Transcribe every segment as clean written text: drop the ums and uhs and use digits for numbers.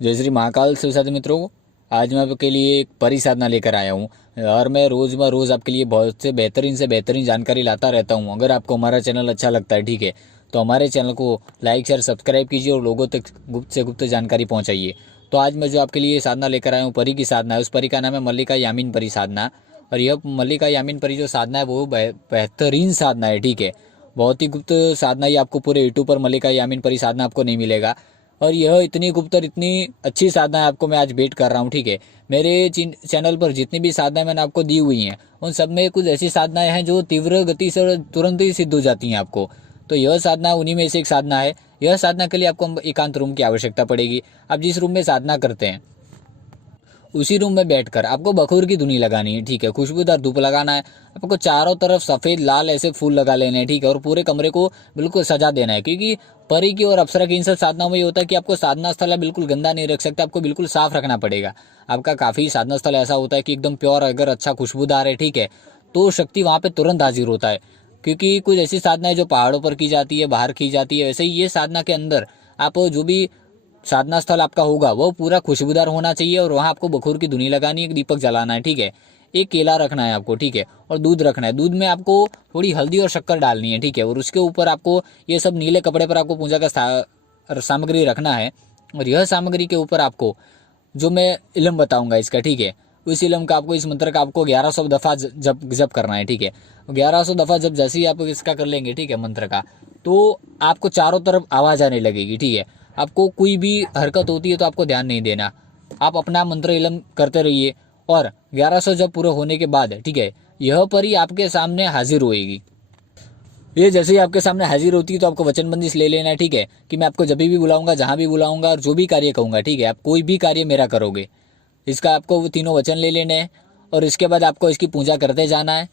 जय श्री महाकाल शिव साथी मित्रों। आज मैं आपके लिए एक परी साधना लेकर आया हूँ और मैं रोज़ आपके लिए बहुत से बेहतरीन जानकारी लाता रहता हूँ। अगर आपको हमारा चैनल अच्छा लगता है, ठीक है, तो हमारे चैनल को लाइक शेयर सब्सक्राइब कीजिए और लोगों तक गुप्त से गुप्त जानकारी पहुँचाइए। तो आज मैं जो आपके लिए साधना लेकर आया हूँ, परी की साधना है। उस परी का नाम है मल्लिका यामिन परी साधना। और यह मल्लिका यामिन परी जो साधना है वो बेहतरीन साधना है, ठीक है। बहुत ही गुप्त साधना, ये आपको पूरे यूट्यूब पर मल्लिका यामिन परी साधना आपको नहीं मिलेगा। और यह इतनी गुप्त और इतनी अच्छी साधना आपको मैं आज भेंट कर रहा हूँ, ठीक है। मेरे चैनल पर जितनी भी साधनाएं मैंने आपको दी हुई हैं, उन सब में कुछ ऐसी साधनाएं हैं जो तीव्र गति से तुरंत ही सिद्ध हो जाती हैं आपको। तो यह साधना उन्हीं में से एक साधना है। यह साधना के लिए आपको एकांत रूम की आवश्यकता पड़ेगी। आप जिस रूम में साधना करते हैं उसी रूम में बैठकर आपको बखूर की धुनी लगानी है, ठीक है। खुशबूदार धूप लगाना है। आपको चारों तरफ सफेद लाल ऐसे फूल लगा लेने हैं, ठीक है। और पूरे कमरे को बिल्कुल सजा देना है, क्योंकि परी की और अप्सरा की इन सब साधनाओं में ये होता है कि आपको साधना स्थल बिल्कुल गंदा नहीं रख सकते, आपको बिल्कुल साफ रखना पड़ेगा। आपका काफी साधना स्थल ऐसा होता है कि एकदम प्योर, अगर अच्छा खुशबूदार है, ठीक है, तो शक्ति वहां पे तुरंत हाजिर होता है। क्योंकि कुछ ऐसी साधना है जो पहाड़ों पर की जाती है, बाहर की जाती है, वैसे ही ये साधना के अंदर आप जो भी साधना स्थल आपका होगा वो पूरा खुशबूदार होना चाहिए। और वहाँ आपको बखूर की धुनी लगानी है, एक दीपक जलाना है, ठीक है। एक केला रखना है आपको, ठीक है। और दूध रखना है। दूध में आपको थोड़ी हल्दी और शक्कर डालनी है, ठीक है। और उसके ऊपर आपको ये सब नीले कपड़े पर आपको पूजा का सामग्री रखना है। और यह सामग्री के ऊपर आपको जो मैं इलम बताऊंगा इसका, ठीक है, उस इलम का आपको, इस मंत्र का आपको 1100 दफा जप जप करना है, ठीक है। 1100 दफा जब जैसे ही आप इसका कर लेंगे, ठीक है, मंत्र का, तो आपको चारों तरफ आवाज आने लगेगी, ठीक है। आपको कोई भी हरकत होती है तो आपको ध्यान नहीं देना, आप अपना मंत्र इलम करते रहिए। और 1100 जब पूरे होने के बाद, ठीक है, यह परी आपके सामने हाजिर होएगी। ये जैसे ही आपके सामने हाजिर होती है तो आपको वचनबंदी ले लेना है, ठीक है, कि मैं आपको जब भी बुलाऊंगा, जहां भी बुलाऊंगा और जो भी कार्य कहूंगा, ठीक है, आप कोई भी कार्य मेरा करोगे। इसका आपको वो तीनों वचन ले लेने हैं। और इसके बाद आपको इसकी पूजा करते जाना है।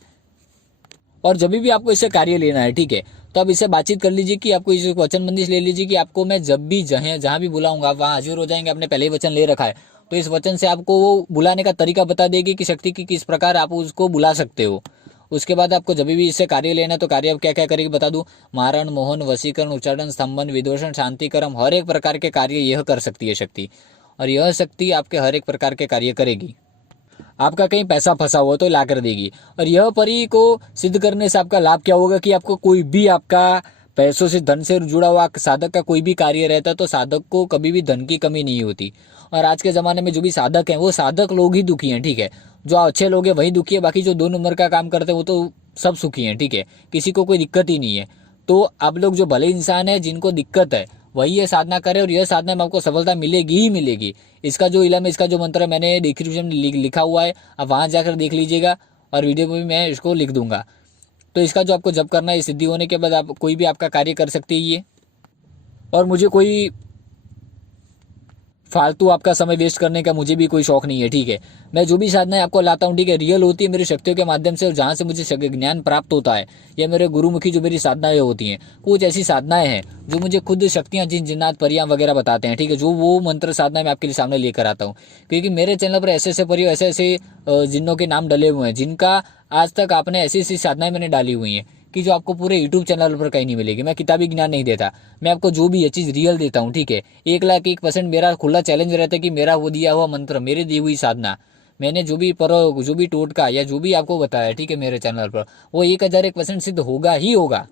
और जब भी आपको इससे कार्य लेना है, ठीक है, तो आप इससे बातचीत कर लीजिए कि आपको इस वचन बंदिश ले लीजिए कि आपको मैं जब भी जहां भी बुलाऊंगा आप वहां हाजिर हो जाएंगे। आपने पहले ही वचन ले रखा है, तो इस वचन से आपको वो बुलाने का तरीका बता देगी कि शक्ति की किस प्रकार आप उसको बुला सकते हो। उसके बाद आपको जब भी इससे कार्य लेना है तो कार्य आप क्या क्या करेगी बता दूं। मारण, मोहन, वशीकरण, उच्चारण, स्तंभन, विदूषण, शांतिकरम, हर एक प्रकार के कार्य यह कर सकती है शक्ति। और यह शक्ति आपके हर एक प्रकार के कार्य करेगी। आपका कहीं पैसा फंसा हुआ तो ला कर देगी। और यह परी को सिद्ध करने से आपका लाभ क्या होगा कि आपको कोई भी आपका पैसों से, धन से जुड़ा हुआ साधक का कोई भी कार्य रहता है तो साधक को कभी भी धन की कमी नहीं होती। और आज के जमाने में जो भी साधक हैं वो साधक लोग ही दुखी हैं, ठीक है। जो अच्छे लोग हैं वही दुखी है, बाकी जो 2 नंबर का काम करते हैं वो तो सब सुखी हैं, ठीक है। किसी को कोई दिक्कत ही नहीं है। तो आप लोग जो भले इंसान है, जिनको दिक्कत है, वही ये साधना करे और यह साधना में आपको सफलता मिलेगी ही मिलेगी। इसका जो इलम, इसका जो मंत्र है मैंने डिस्क्रिप्शन में लिखा हुआ है, आप वहां जाकर देख लीजिएगा। और वीडियो में भी मैं इसको लिख दूंगा। तो इसका जो आपको जप करना है, सिद्धि होने के बाद आप कोई भी आपका कार्य कर सकती है ये। और मुझे कोई फालतू आपका समय वेस्ट करने का मुझे भी कोई शौक नहीं है, ठीक है। मैं जो भी साधनाएं आपको लाता हूँ, ठीक है, रियल होती है, मेरी शक्तियों के माध्यम से। और जहां से मुझे ज्ञान प्राप्त होता है, या मेरे गुरुमुखी जो मेरी साधनाएं होती हैं, कुछ ऐसी साधनाएं हैं जो मुझे खुद शक्तियां, जिन जिन्नात, परियां वगैरह बताते हैं, ठीक है, जो वो मंत्र साधना मैं आपके लिए सामने लेकर आता हूँ। क्योंकि मेरे चैनल पर ऐसे ऐसे परियों, ऐसे ऐसे जिन्नों के नाम डले हुए हैं, जिनका आज तक आपने ऐसी ऐसी साधनाएं मैंने डाली हुई हैं कि जो आपको पूरे यूट्यूब चैनल पर कहीं नहीं मिलेगी। मैं किताबी ज्ञान नहीं देता, मैं आपको जो भी ये चीज रियल देता हूँ, ठीक है। 1,01% मेरा खुला चैलेंज रहता है कि मेरा वो दिया हुआ मंत्र, मेरी दी हुई साधना, मैंने जो भी प्रयोग, जो भी टोटका या जो भी आपको बताया, ठीक है, मेरे चैनल पर, वो 1001% सिद्ध होगा ही होगा।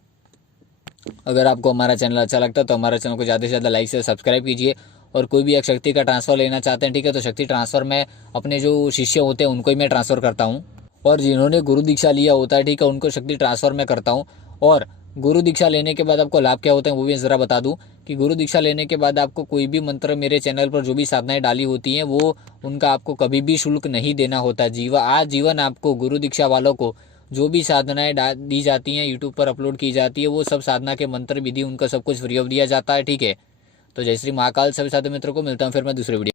अगर आपको हमारा चैनल अच्छा लगता है तो हमारे चैनल को ज़्यादा से ज़्यादा लाइक से सब्सक्राइब कीजिए। और कोई भी एक शक्ति का ट्रांसफर लेना चाहते हैं, ठीक है, तो शक्ति ट्रांसफर में अपने जो शिष्य होते हैं उनको ही मैं ट्रांसफर करता हूँ। और जिन्होंने गुरु दीक्षा लिया होता है, ठीक है, उनको शक्ति ट्रांसफर में करता हूँ। और गुरु दीक्षा लेने के बाद आपको लाभ क्या होता है वो भी ज़रा बता दूं कि गुरु दीक्षा लेने के बाद आपको कोई भी मंत्र, मेरे चैनल पर जो भी साधनाएं डाली होती हैं, वो उनका आपको कभी भी शुल्क नहीं देना होता। आजीवन आपको गुरु दीक्षा वालों को जो भी साधनाएं दी जाती हैं, यूट्यूब पर अपलोड की जाती है, वो सब साधना के मंत्र, विधि, उनका सब कुछ फ्री ऑफ दिया जाता है, ठीक है। तो जय श्री महाकाल। सभी साथी मित्रों को मिलता हूँ फिर मैं दूसरे वीडियो।